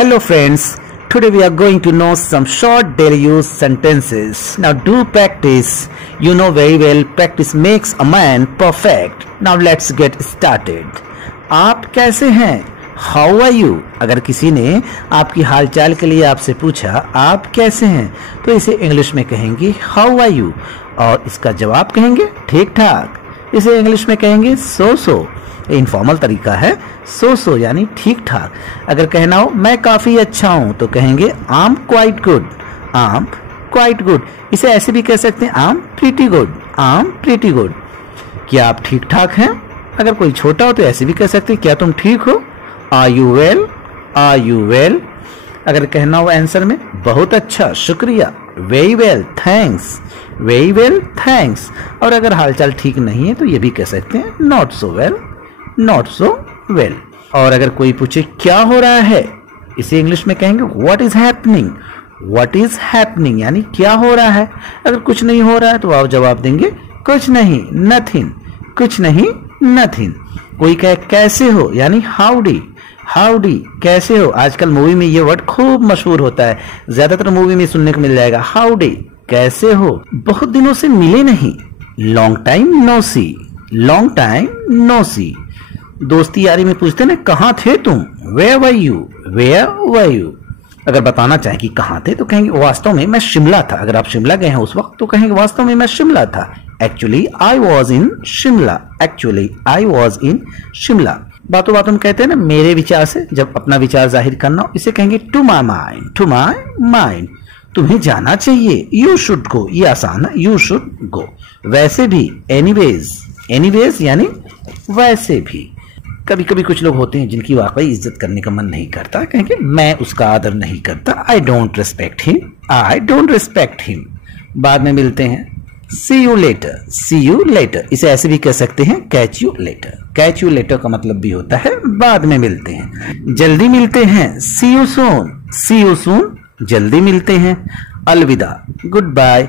Hello friends, today we are going to know some short daily use sentences. Now do practice. You know very well practice makes a man perfect. Now let's get started. आप कैसे हैं? How are you? अगर किसी ने आपकी हालचाल के लिए आपसे पूछा आप कैसे हैं तो इसे इंग्लिश में कहेंगे How are you? और इसका जवाब कहेंगे ठीक ठाक. इसे इंग्लिश में कहेंगे so. इनफॉर्मल तरीका है सो यानी ठीक ठाक. अगर कहना हो मैं काफी अच्छा हूं तो कहेंगे I am quite good. I am quite good. इसे ऐसे भी कह सकते हैं I am pretty good. I am pretty good. क्या आप ठीक ठाक हैं? अगर कोई छोटा हो तो ऐसे भी कह सकते हैं क्या तुम ठीक हो? Are you well? Are you well? अगर कहना हो आंसर में बहुत अच्छा शुक्रिया. Very well thanks. Very well thanks. और अगर हालचाल ठीक नहीं है तो ये भी कह सकते हैं not so well. Not so well. और अगर कोई पूछे क्या हो रहा है इसे इंग्लिश में कहेंगे what is happening. What is happening यानी क्या हो रहा है. अगर कुछ नहीं हो रहा है तो आप जवाब देंगे कुछ नहीं नथिंग. कुछ नहीं नथिंग. कोई कहे कैसे हो यानी हाउडी. हाउडी कैसे हो. आजकल मूवी में ये वर्ड खूब मशहूर होता है. ज्यादातर मूवी में सुनने को मिल जाएगा हाउडी कैसे हो. बहुत दिनों से मिले नहीं. Long time no see. Long time no see. दोस्ती यारी में पूछते ना कहाँ थे तुम. Where were you. Where were you. अगर बताना चाहें कि कहाँ थे तो कहेंगे वास्तव में मैं शिमला था. अगर आप शिमला गए हैं उस वक्त तो कहेंगे वास्तव में मैं शिमला था. Actually I was in Shimla. Actually I was in Shimla. बातों बातों में कहते हैं ना मेरे विचार से. जब अपना विचार जाहिर करना हो इसे कहेंगे to my mind. To my mind. तुम्हें जाना चाहिए. You should go. ये आसान है. You should go. वैसे भी एनीवेज. एनीवेज यानी वैसे भी. कभी कभी कुछ लोग होते हैं जिनकी वाकई इज्जत करने का मन नहीं करता. कहेंगे मैं उसका आदर नहीं करता. I don't respect him. I don't respect him. बाद में मिलते हैं. See you later. See you later. इसे ऐसे भी कह सकते हैं catch you later. Catch you later का मतलब भी होता है बाद में मिलते हैं. जल्दी मिलते हैं. See you soon. See you soon. जल्दी मिलते हैं. अलविदा. Good bye.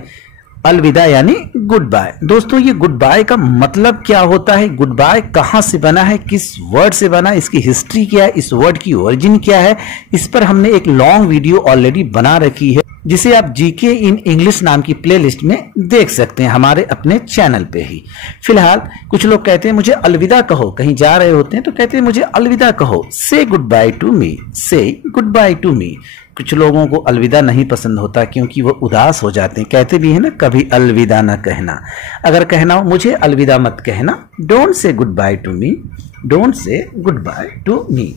अलविदा यानी गुड बाय. दोस्तों ये गुड बाय का मतलब क्या होता है. गुड बाय कहां से बना है, किस वर्ड से बना है, इसकी हिस्ट्री क्या है, इस वर्ड की ओरिजिन क्या है, इस पर हमने एक लॉन्ग वीडियो ऑलरेडी बना रखी है जिसे आप जीके इन इंग्लिश नाम की प्लेलिस्ट में देख सकते हैं हमारे अपने चैनल पे ही. फिलहाल कुछ लोग कहते हैं मुझे अलविदा कहो. कहीं जा रहे होते हैं तो कहते हैं मुझे अलविदा कहो. से गुड बाय टू मी. से गुड बाय टू मी. कुछ लोगों को अलविदा नहीं पसंद होता क्योंकि वो उदास हो जाते हैं. कहते भी है ना कभी अलविदा ना कहना. अगर कहना हो मुझे अलविदा मत कहना. Don't say goodbye to me. Don't say goodbye to me.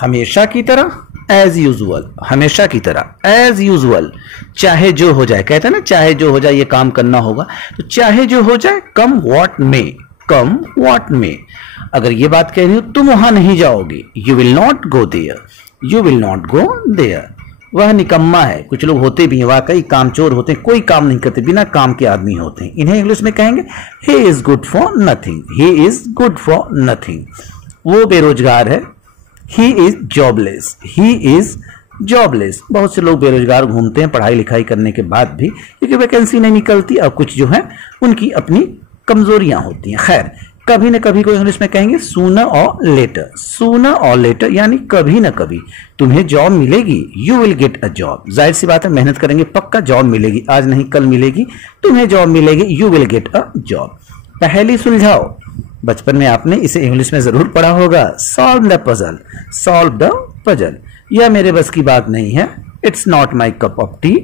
हमेशा की तरह एज यूजुअल. हमेशा की तरह एज यूजुअल. चाहे जो हो जाए. कहते हैं ना चाहे जो हो जाए ये काम करना होगा तो चाहे जो हो जाए कम व्हाट मे. कम व्हाट मे. अगर ये बात कह रही हो तुम वहां नहीं जाओगे. You will not go there. You will not go there. वह निकम्मा है. कुछ लोग होते भी हैं वाकई कामचोर होते हैं. कोई काम नहीं करते बिना काम के आदमी होते हैं. इन्हें इंग्लिश में कहेंगे he is good for nothing. He is good for nothing. वो बेरोजगार है. He is jobless. He is jobless. बहुत से लोग बेरोजगार घूमते हैं पढ़ाई लिखाई करने के बाद भी क्योंकि वैकेंसी नहीं निकलती. और कुछ जो है उनकी अपनी कमजोरियां होती हैं. खैर कभी न कभी को इंग्लिश में कहेंगे सूनर और लेटर. सूनर और लेटर यानी कभी न कभी तुम्हें जॉब मिलेगी. You will get a job. जाहिर सी बात है मेहनत करेंगे पक्का जॉब मिलेगी. आज नहीं कल मिलेगी. तुम्हें जॉब मिलेगी. You will get a job. पहेली सुलझाओ. बचपन में आपने इसे इंग्लिश में जरूर पढ़ा होगा. Solve the puzzle. Solve the puzzle. यह मेरे बस की बात नहीं है. It's not my cup of T.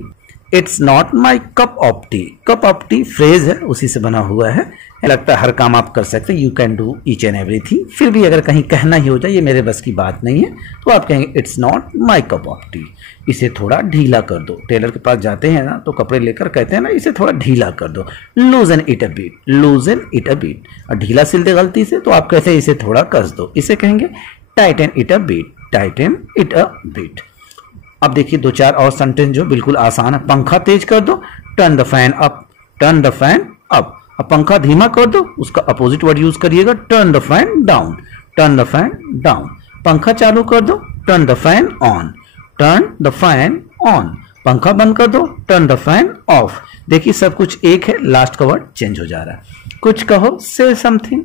It's not my cup of T. Cup of T phrase है उसी से बना हुआ है. लगता है हर काम आप कर सकते हैं. You can do each and everything. फिर भी अगर कहीं कहना ही हो जाए ये मेरे बस की बात नहीं है तो आप कहेंगे it's not my cup of T. इसे थोड़ा ढीला कर दो. टेलर के पास जाते हैं ना तो कपड़े लेकर कहते हैं ना इसे थोड़ा ढीला कर दो. Loosen it a bit. Loosen it a bit. और ढीला सिल दे गलती से तो आप कहते हैं इसे थोड़ा कस दो. इसे कहेंगे tighten it a bit. Tighten it a bit. अब देखिए दो चार और सेंटेंस जो बिल्कुल आसान है. पंखा तेज कर दो. Turn the fan up. Turn the fan up. अब पंखा धीमा कर दो उसका अपोजिट वर्ड यूज करिएगा. Turn the fan down. Turn the fan down. पंखा चालू कर दो. Turn the fan on. Turn the fan on. पंखा बंद कर दो. Turn the fan of. देखिए सब कुछ एक है. लास्ट का वर्ड चेंज हो जा रहा है. कुछ कहो. से समथिंग.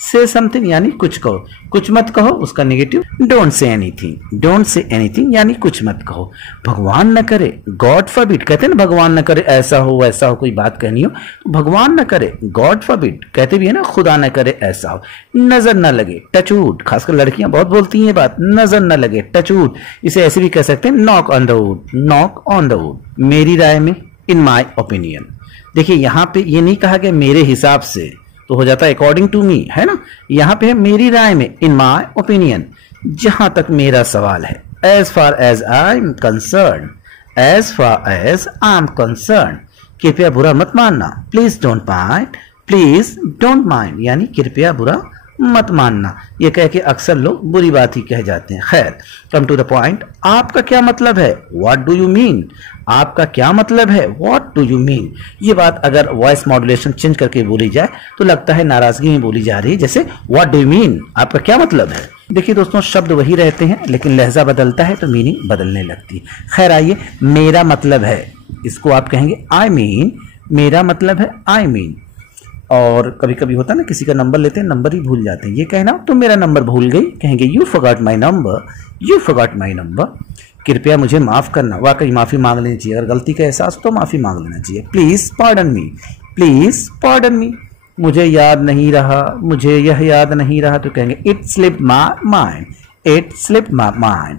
से समथिंग यानी कुछ कहो, कुछ मत कहो उसका negative don't say anything, don't say anything यानी कुछ मत कहो। भगवान न करे, गॉड फॉरबिड, कहते हैं ना भगवान न करे ऐसा हो वैसा हो, कोई बात कहनी हो तो भगवान न करे, गॉड फॉरबिड कहते भी है ना, खुदा न करे ऐसा हो। नजर न लगे, टचवुड, खासकर लड़कियां बहुत बोलती हैं बात, नजर न लगे टचवुड, इसे ऐसे भी कह सकते हैं knock on the wood, knock on the wood. मेरी राय में, इन माई ओपिनियन, देखिए यहां पे ये नहीं कहा गया मेरे हिसाब से, तो हो जाता है अकॉर्डिंग टू मी, है ना। यहाँ पे है मेरी राय में, इन माई ओपिनियन, जहां तक मेरा सवाल है, as far as I am concerned, as far as I am concerned, कृपया बुरा मत मानना, please don't mind, please don't mind यानी कृपया बुरा मत मानना। ये कह के अक्सर लोग बुरी बात ही कह जाते हैं। खैर, कम टू द पॉइंट, आपका क्या मतलब है, व्हाट डू यू मीन, आपका क्या मतलब है, व्हाट डू यू मीन। ये बात अगर वॉइस मॉड्यूलेशन चेंज करके बोली जाए तो लगता है नाराजगी में बोली जा रही है, जैसे व्हाट डू यू मीन, आपका क्या मतलब है। देखिए दोस्तों, शब्द वही रहते हैं लेकिन लहजा बदलता है तो मीनिंग बदलने लगती है। खैर आइए, मेरा मतलब है, इसको आप कहेंगे आई मीन, मेरा मतलब है आई मीन। और कभी कभी होता है ना, किसी का नंबर लेते हैं नंबर ही भूल जाते हैं, ये कहना तो मेरा नंबर भूल गई, कहेंगे you forgot my number, you forgot my number, कृपया मुझे माफ करना। वाकई माफी मांग लेनी चाहिए, अगर गलती का एहसास तो माफी मांग लेना चाहिए। Please pardon me, please pardon me, मुझे याद नहीं रहा, मुझे यह याद नहीं रहा, तो कहेंगे it slip my mind, it slip my mind.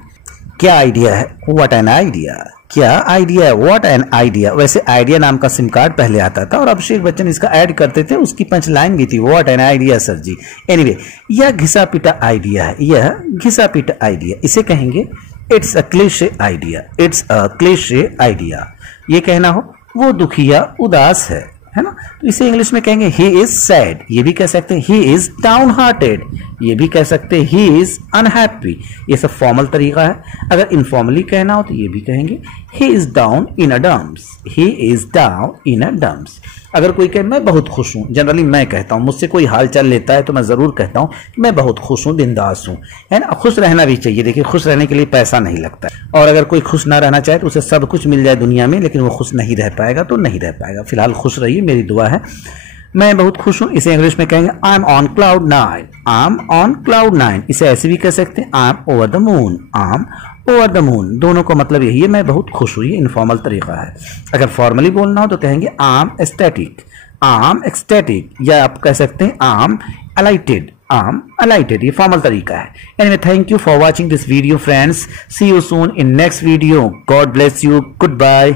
क्या आइडिया है, व्हाट एन आइडिया, क्या आइडिया है, व्हाट एन आइडिया। वैसे आइडिया नाम का सिम कार्ड पहले आता था और अभिषेक बच्चन इसका ऐड करते थे, उसकी पंच लाइन भी थी, what an idea sir ji. Anyway, यह घिसा पिटा आइडिया है, यह घिसा पिटा आइडिया, इसे कहेंगे it's a cliché idea, it's a cliché idea. ये कहना हो वो दुखिया उदास है ना, तो इसे इंग्लिश में कहेंगे ही इज सैड, ये भी कह सकते हैं ही इज डाउन हार्टेड, ये भी कह सकते हैं ही इज अनहैप्पी। ये सब फॉर्मल तरीका है। अगर इनफॉर्मली कहना हो तो ये भी कहेंगे he is down in a dumps, he is down in a dumps. अगर कोई कहे मैं बहुत खुश हूं, जनरली मैं कहता हूं, मुझसे कोई हाल चाल लेता है तो मैं जरूर कहता हूं मैं बहुत खुश हूं, बिंदास हूं, है ना। खुश रहना भी चाहिए, देखिए खुश रहने के लिए पैसा नहीं लगता है। और अगर कोई खुश ना रहना चाहे तो उसे सब कुछ मिल जाए दुनिया में, लेकिन वो खुश नहीं रह पाएगा तो नहीं रह पाएगा। फिलहाल खुश रहिए, मेरी दुआ है। मैं बहुत खुश हूं, इसे इंग्लिश में कहेंगे I am on cloud nine, I am on cloud nine. इसे ऐसे भी कह सकते हैं I am over the moon, I am over the moon. दोनों का मतलब यही है, मैं बहुत खुश हुई, इनफॉर्मल तरीका है। अगर फॉर्मली बोलना हो तो कहेंगे I am aesthetic, I am ecstatic, या आप कह सकते हैं आई एम अलाइटेड, आई एम अलाइटेड। ये फॉर्मल तरीका है। Anyway, thank you for watching this video friends, see you soon in next video, God bless you, good bye.